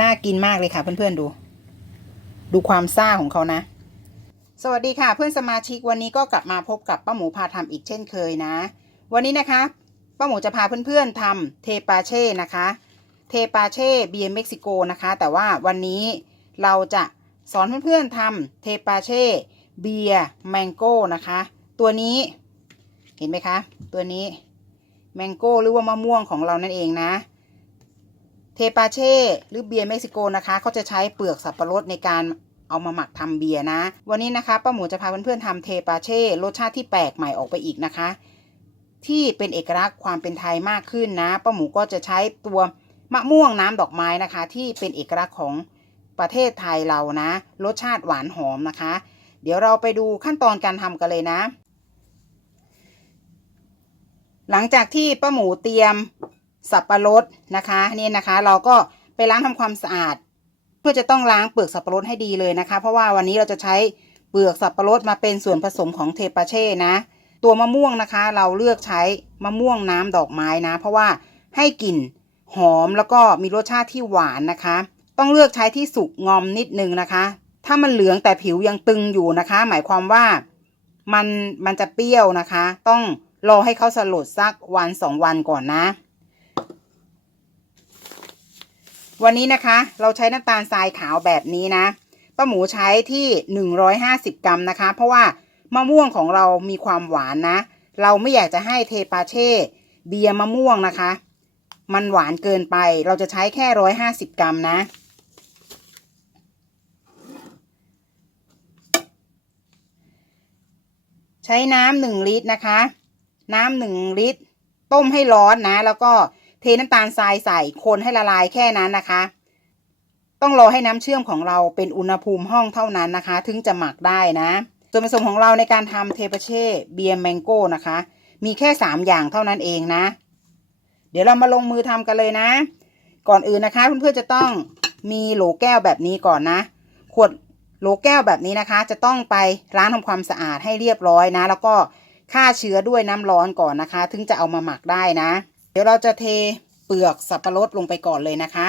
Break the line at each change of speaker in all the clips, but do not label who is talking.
น่ากินมากเลยค่ะเพื่อนๆดู ดูความซ่าของเขานะ สวัสดีค่ะเพื่อนสมาชิกวันนี้ก็กลับมาพบกับป้าหมูพาทำอีกเช่นเคยนะ วันนี้นะคะป้าหมูจะพาเพื่อนๆทำเทปาเช่นะคะ เทปาเช่เบียร์เม็กซิโกนะคะ แต่ว่าวันนี้เราจะสอนเพื่อนๆทำเทปาเช่เบียร์แมงโก้นะคะ ตัวนี้เห็นไหมคะ ตัวนี้แมงโก้หรือว่ามะม่วงของเรานั่นเองนะ เทปาเช่หรือเบียร์เม็กซิโกนะคะเขาจะใช้เปลือกสับปะรดในการเอามาหมักทำเบียร์นะ วันนี้นะคะป้าหมูจะพาเพื่อนๆทำเทปาเช่รสชาติที่แปลกใหม่ออกไปอีกนะคะ ที่เป็นเอกลักษณ์ความเป็นไทยมากขึ้นนะป้าหมูก็จะใช้ตัวมะม่วงน้ำดอกไม้นะคะ ที่เป็นเอกลักษณ์ของประเทศไทยเรานะ รสชาติหวานหอมนะคะ เดี๋ยวเราไปดูขั้นตอนการทำกันเลยนะ หลังจากที่ป้าหมูเตรียม สับปะรดนะคะนี่นะคะ เราก็ไปล้างทำความสะอาด เพื่อจะต้องล้างเปลือกสับปะรดให้ดีเลยนะคะ เพราะว่าวันนี้เราจะใช้เปลือกสับปะรดมาเป็นส่วนผสมของเทปาเช่นะ ตัวมะม่วงนะคะ เราเลือกใช้มะม่วงน้ำดอกไม้นะ เพราะว่าให้กลิ่นหอมแล้วก็มีรสชาติที่หวานนะคะ ต้องเลือกใช้ที่สุกงอมนิดนึงนะคะ ถ้ามันเหลืองแต่ผิวยังตึงอยู่นะคะ หมายความว่ามันมันจะเปรี้ยวนะคะ ต้องรอให้เขาสลดสักวันสองวันก่อนนะ วันนี้นะคะ เราใช้น้ำตาลทรายขาวแบบนี้นะป้าหมูใช้ที่หนึ่งร้อยห้าสิบกรัมนะคะ เพราะว่ามะม่วงของเรามีความหวานนะ เราไม่อยากจะให้เทปาเช่เบียร์มะม่วงนะคะ มันหวานเกินไป เราจะใช้แค่ร้อยห้าสิบกรัมนะ ใช้น้ำหนึ่งลิตรนะคะ น้ำหนึ่งลิตร ต้มให้ร้อนนะ แล้วก็ ทน้ำตาลทรายใส่คนให้ละลายแค่นั้นนะคะ ต้องรอให้น้ำเชื่อมของเราเป็นอุณหภูมิห้องเท่านั้นนะคะ ถึงจะหมักได้นะ ส่วนผสมของเราในการทำเทปเช่เบียร์แมงโก้นะคะ มีแค่สามอย่างเท่านั้นเองนะ เดี๋ยวเรามาลงมือทำกันเลยนะ ก่อนอื่นนะคะเพื่อนๆจะต้องมีโหลแก้วแบบนี้ก่อนนะ ขวดโหลแก้วแบบนี้นะคะ จะต้องไปล้างทำความสะอาดให้เรียบร้อยนะ แล้วก็ฆ่าเชื้อด้วยน้ำร้อนก่อนนะคะ ถึงจะเอามาหมักได้นะ ดี๋ยวเราจะเทเปลือกสับปะรดลงไปก่อนเลยนะคะ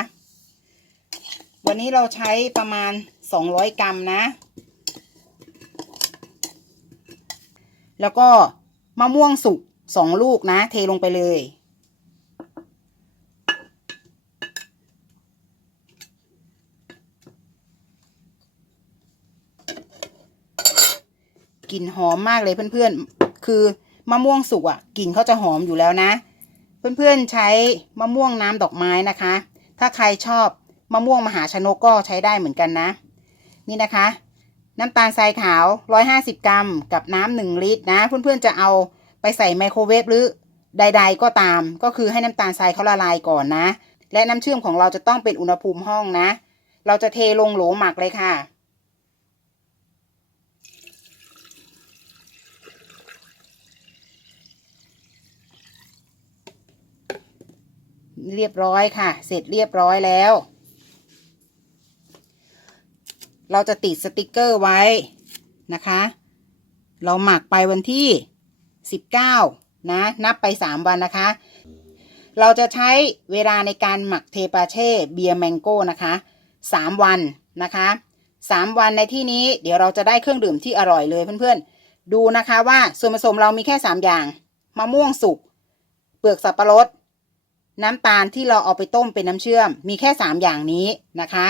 วันนี้เราใช้ประมาณ 200 กรัมนะ แล้วก็มะม่วงสุกสองลูกนะ เทลงไปเลย กลิ่นหอมมากเลยเพื่อนๆ คือมะม่วงสุกอะ กลิ่นเขาจะหอมอยู่แล้วนะ เพื่อนๆใช้มะม่วงน้ำดอกไม้นะคะ ถ้าใครชอบมะม่วงมหาชนกก็ใช้ได้เหมือนกันนะ นี่นะคะ น้ำตาลทรายขาว 150 กรัม กับน้ำหนึ่งลิตรนะ เพื่อนๆจะเอาไปใส่ไมโครเวฟหรือใด ๆ ก็ตาม ก็คือให้น้ำตาลทรายเขาละลายก่อนนะ และน้ำเชื่อมของเราจะต้องเป็นอุณหภูมิห้องนะ เราจะเทลงโหลหมักเลยค่ะ เรียบร้อยค่ะ เสร็จเรียบร้อยแล้ว เราจะติดสติกเกอร์ไว้นะคะ เราหมักไปวันที่สิบเก้านะ นับไปสามวันนะคะ เราจะใช้เวลาในการหมักเทปาเช่เบียร์แมงโก้นะคะสามวันนะคะสามวันในที่นี้เดี๋ยวเราจะได้เครื่องดื่มที่อร่อยเลยเพื่อนๆ ดูนะคะว่าส่วนผสมเรามีแค่สามอย่าง มะม่วงสุก เปลือกสับปะรด น้ำตาลที่เราเอาไปต้มเป็นน้ำเชื่อม มีแค่ 3 อย่างนี้นะคะ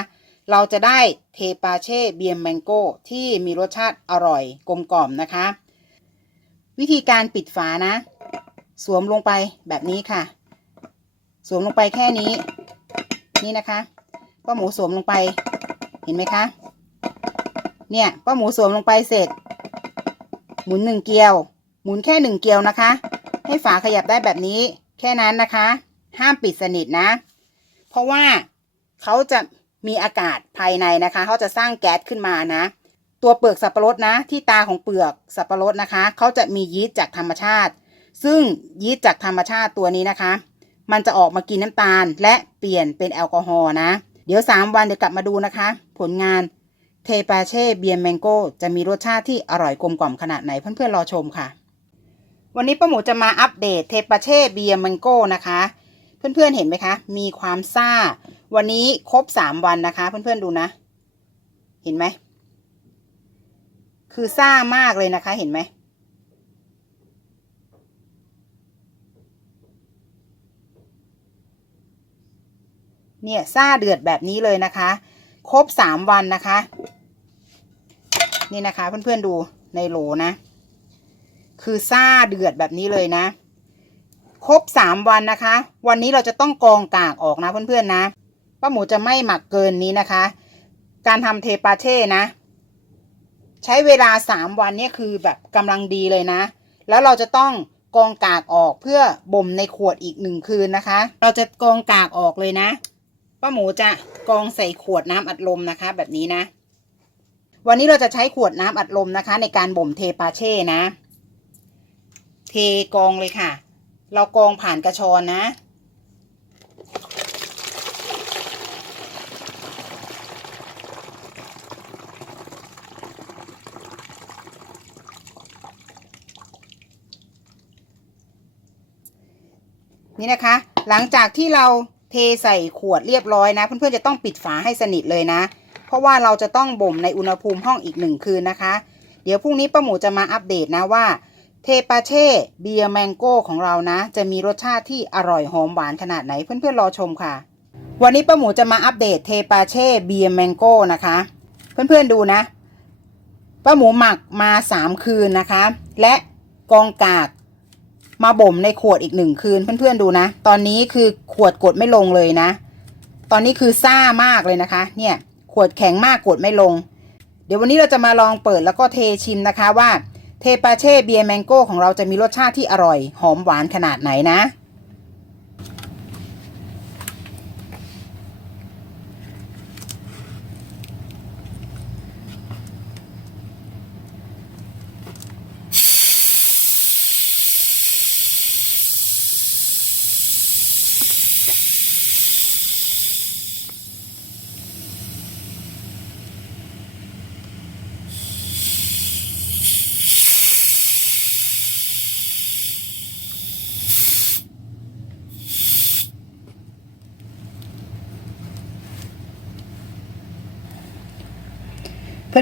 เราจะได้เทปาเช่เบียมแมงโก้ที่มีรสชาติอร่อยกลมกล่อมนะคะ วิธีการปิดฝานะ สวมลงไปแบบนี้ค่ะ สวมลงไปแค่นี้ นี่นะคะป้าหมูสวมลงไปเห็นไหมคะเนี่ยป้าหมูสวมลงไปเสร็จ หมุนหนึ่งเกลียว หมุนแค่หนึ่งเกลียวนะคะ ให้ฝาขยับได้แบบนี้แค่นั้นนะคะ ห้ามปิดสนิทนะ เพราะว่าเขาจะมีอากาศภายในนะคะ เขาจะสร้างแก๊สขึ้นมานะ ตัวเปลือกสับปะรดนะ ที่ตาของเปลือกสับปะรดนะคะ เขาจะมียีสต์จากธรรมชาติ ซึ่งยีสต์จากธรรมชาติตัวนี้นะคะ มันจะออกมากินน้ำตาล และเปลี่ยนเป็นแอลกอฮอล์นะ เดี๋ยว 3 วันเดี๋ยวกลับมาดูนะคะ ผลงานเทปาเช่เบียร์แมงโก้จะมีรสชาติที่อร่อยกลมกล่อมขนาดไหนเพื่อนๆรอชมค่ะ วันนี้ป้าหมูจะมาอัปเดตเทปาเช่เบียร์แมงโก้นะคะ เพื่อนๆเห็นไหมคะ มีความซ่า วันนี้ครบสามวันนะคะ เพื่อนๆดูนะ เห็นไหม คือซ่ามากเลยนะคะ เห็นไหม เนี่ยซ่าเดือดแบบนี้เลยนะคะ ครบสามวันนะคะ นี่นะคะ เพื่อนๆดูในโหลนะ คือซ่าเดือดแบบนี้เลยนะ ครบสามวันนะคะ วันนี้เราจะต้องกองกากออกนะเพื่อนๆนะป้าหมูจะไม่หมักเกินนี้นะคะ การทำเทปาเช่นะ ใช้เวลาสามวันนี่คือแบบกำลังดีเลยนะ แล้วเราจะต้องกองกากออกเพื่อบ่มในขวดอีกหนึ่งคืนนะคะ เราจะกองกากออกเลยนะป้าหมูจะกองใส่ขวดน้ำอัดลมนะคะ แบบนี้นะ วันนี้เราจะใช้ขวดน้ำอัดลมนะคะ ในการบ่มเทปาเช่นะ เทกองเลยค่ะ เรากรองผ่านกระชอนนะ นี่นะคะ หลังจากที่เราเทใส่ขวดเรียบร้อยนะ เพื่อนๆจะต้องปิดฝาให้สนิทเลยนะ เพราะว่าเราจะต้องบ่มในอุณหภูมิห้องอีกหนึ่งคืนนะคะ เดี๋ยวพรุ่งนี้ป้าหมูจะมาอัปเดตนะว่า เทปาเช่เบียร์แมงโก้ของเรานะ จะมีรสชาติที่อร่อยหอมหวานขนาดไหนเพื่อนๆรอชมค่ะ วันนี้ป้าหมูจะมาอัปเดตเทปาเช่เบียร์แมงโก้นะคะ เพื่อนๆดูนะป้าหมูหมักมาสามคืนนะคะ และกองกากมาบ่มในขวดอีกหนึ่งคืนเพื่อนๆดูนะ ตอนนี้คือขวดกดไม่ลงเลยนะ ตอนนี้คือซ่ามากเลยนะคะ เนี่ยขวดแข็งมากกดไม่ลง เดี๋ยววันนี้เราจะมาลองเปิดแล้วก็เทชิมนะคะว่า เทปาเช่เบียร์แมงโก้ของเราจะมีรสชาติที่อร่อย หอมหวานขนาดไหนนะ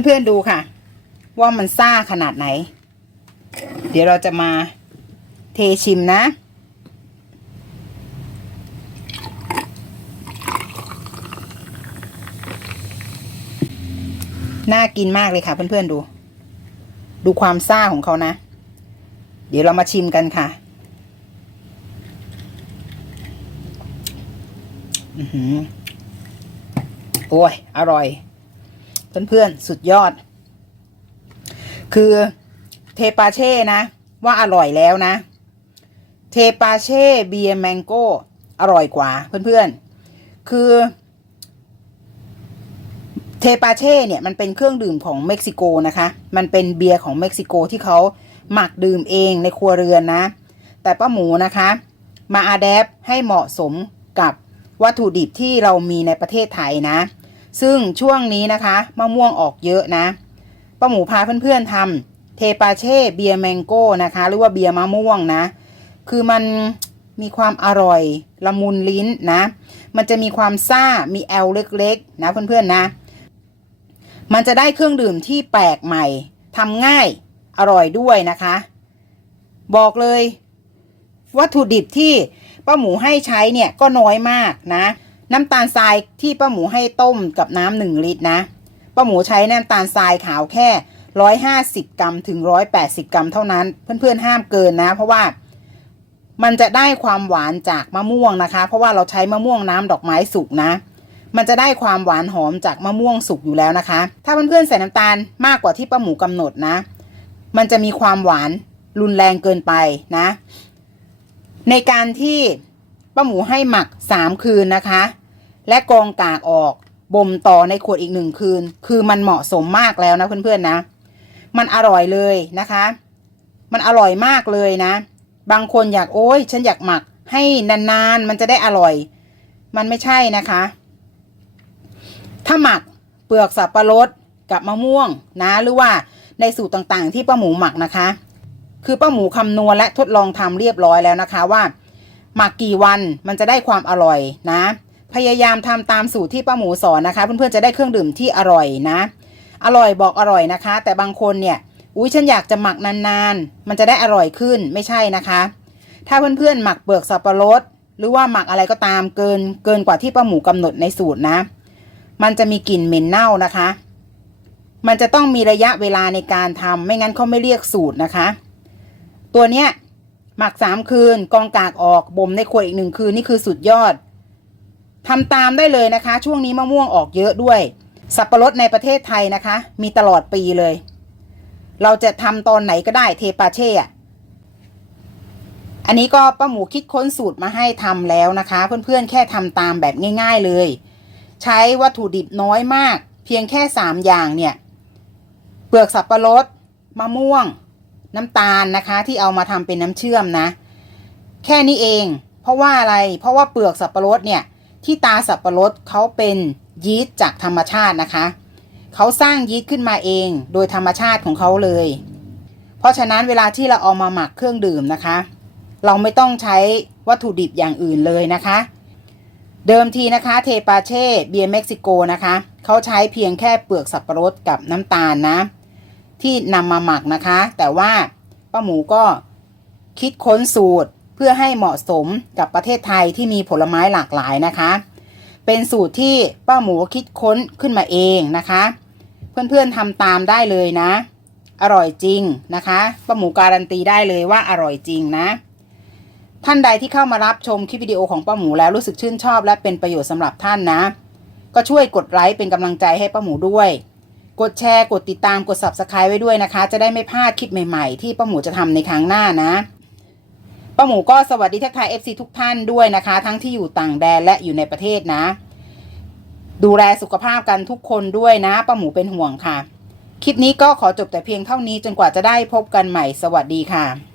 เพื่อนๆดูค่ะ ว่ามันซ่าขนาดไหน เดี๋ยวเราจะมาเทชิมนะ น่ากินมากเลยค่ะเพื่อนๆดู ดูความซ่าของเขานะ เดี๋ยวเรามาชิมกันค่ะอือหือโอ้ย อร่อย เพื่อนๆ สุดยอด คือเทปาเช่นะ ว่าอร่อยแล้วนะ เทปาเช่เบียร์แมงโก้ อร่อยกว่าเพื่อนๆ คือ เทปาเช่เนี่ยมันเป็นเครื่องดื่มของเม็กซิโกนะคะ มันเป็นเบียร์ของเม็กซิโกที่เขาหมักดื่มเองในครัวเรือนนะ แต่ป้าหมูนะคะ มาอาแดปให้เหมาะสมกับวัตถุดิบที่เรามีในประเทศไทยนะ ซึ่งช่วงนี้นะคะมะม่วงออกเยอะนะป้าหมูพาเพื่อนๆทำเทปาเช่เบียร์แมงโก้นะคะ หรือว่าเบียร์มะม่วงนะ คือมันมีความอร่อยละมุนลิ้นนะ มันจะมีความซ่ามีแอลเล็กๆนะเพื่อนๆนะ มันจะได้เครื่องดื่มที่แปลกใหม่ทำง่ายอร่อยด้วยนะคะ บอกเลย วัตถุดิบที่ป้าหมูให้ใช้เนี่ยก็น้อยมากนะ น้ำตาลทรายที่ป้าหมูให้ต้มกับน้ำหนึ่งลิตรนะป้าหมูใช้น้ำตาลทรายขาวแค่ร้อยห้าสิบกรัมถึงร้อยแปดสิบกรัมเท่านั้น เพื่อนๆห้ามเกินนะ เพราะว่ามันจะได้ความหวานจากมะม่วงนะคะ เพราะว่าเราใช้มะม่วงน้ำดอกไม้สุกนะ มันจะได้ความหวานหอมจากมะม่วงสุกอยู่แล้วนะคะ ถ้าเพื่อนๆใส่น้ำตาลมากกว่าที่ป้าหมูกำหนดนะ มันจะมีความหวานรุนแรงเกินไปนะ ในการที่ ป้าหมูให้หมักสามคืนนะคะ และกองกากออกบ่มต่อในขวดอีกหนึ่งคืน คือมันเหมาะสมมากแล้วนะเพื่อนๆนะ มันอร่อยเลยนะคะ มันอร่อยมากเลยนะ บางคนอยากโอ้ยฉันอยากหมักให้นานๆ มันจะได้อร่อย มันไม่ใช่นะคะ ถ้าหมักเปลือกสับปะรดกับมะม่วงนะหรือว่าในสูตรต่างๆ ที่ป้าหมูหมักนะคะ คือป้าหมูคำนวณและทดลองทำเรียบร้อยแล้วนะคะว่า หมักกี่วันมันจะได้ความอร่อยนะ พยายามทำตามสูตรที่ป้าหมูสอนนะคะ เพื่อนๆจะได้เครื่องดื่มที่อร่อยนะ อร่อยบอกอร่อยนะคะ แต่บางคนเนี่ยอุ้ยฉันอยากจะหมักนานๆ มันจะได้อร่อยขึ้นไม่ใช่นะคะ ถ้าเพื่อนๆหมักเปลือกสับปะรด หรือว่าหมักอะไรก็ตามเกินเกินกว่าที่ป้าหมูกำหนดในสูตรนะ มันจะมีกลิ่นเหม็นเน่านะคะ มันจะต้องมีระยะเวลาในการทำไม่งั้นเขาไม่เรียกสูตรนะคะ ตัวเนี้ย หมักสามคืน กองกากออกบ่มในขวดอีกหนึ่งคืนนี่คือสุดยอดทำตามได้เลยนะคะ ช่วงนี้มะม่วงออกเยอะด้วย สับปะรดในประเทศไทยนะคะ มีตลอดปีเลย เราจะทำตอนไหนก็ได้เทปาเช่อะอันนี้ก็ป้าหมูคิดค้นสูตรมาให้ทำแล้วนะคะ เพื่อนๆแค่ทำตามแบบง่าย ๆเลย ใช้วัตถุดิบน้อยมาก เพียงแค่สามอย่างเนี่ย เปลือกสับปะรดมะม่วง น้ำตาลนะคะ ที่เอามาทำเป็นน้ำเชื่อมนะ แค่นี้เอง เพราะว่าอะไรเพราะว่าเปลือกสับปะรดเนี่ยที่ตาสับปะรดเขาเป็นยีสต์จากธรรมชาตินะคะเขาสร้างยีสต์ขึ้นมาเองโดยธรรมชาติของเขาเลย เพราะฉะนั้นเวลาที่เราเอามาหมักเครื่องดื่มนะคะ เราไม่ต้องใช้วัตถุดิบอย่างอื่นเลยนะคะ เดิมทีนะคะเทปาเช่เบียร์เม็กซิโกนะคะเขาใช้เพียงแค่เปลือกสับปะรดกับน้ำตาลนะ ที่นำมาหมักนะคะ แต่ว่าป้าหมูก็คิดค้นสูตรเพื่อให้เหมาะสมกับประเทศไทยที่มีผลไม้หลากหลายนะคะ เป็นสูตรที่ป้าหมูคิดค้นขึ้นมาเองนะคะ เพื่อนๆทำตามได้เลยนะ อร่อยจริงนะคะป้าหมูการันตีได้เลยว่าอร่อยจริงนะท่านใดที่เข้ามารับชมคลิปวิดีโอของป้าหมูแล้วรู้สึกชื่นชอบและเป็นประโยชน์สำหรับท่านนะ ก็ช่วยกดไลค์เป็นกำลังใจให้ป้าหมูด้วย กดแชร์กดติดตามกด subscribe ไว้ด้วยนะคะ จะได้ไม่พลาดคลิปใหม่ๆ ที่ป้าหมูจะทำในครั้งหน้านะป้าหมูก็สวัสดีทักทาย FC ทุกท่านด้วยนะคะ ทั้งที่อยู่ต่างแดนและอยู่ในประเทศนะ ดูแลสุขภาพกันทุกคนด้วยนะป้าหมูเป็นห่วงค่ะ คลิปนี้ก็ขอจบแต่เพียงเท่านี้จนกว่าจะได้พบกันใหม่สวัสดีค่ะ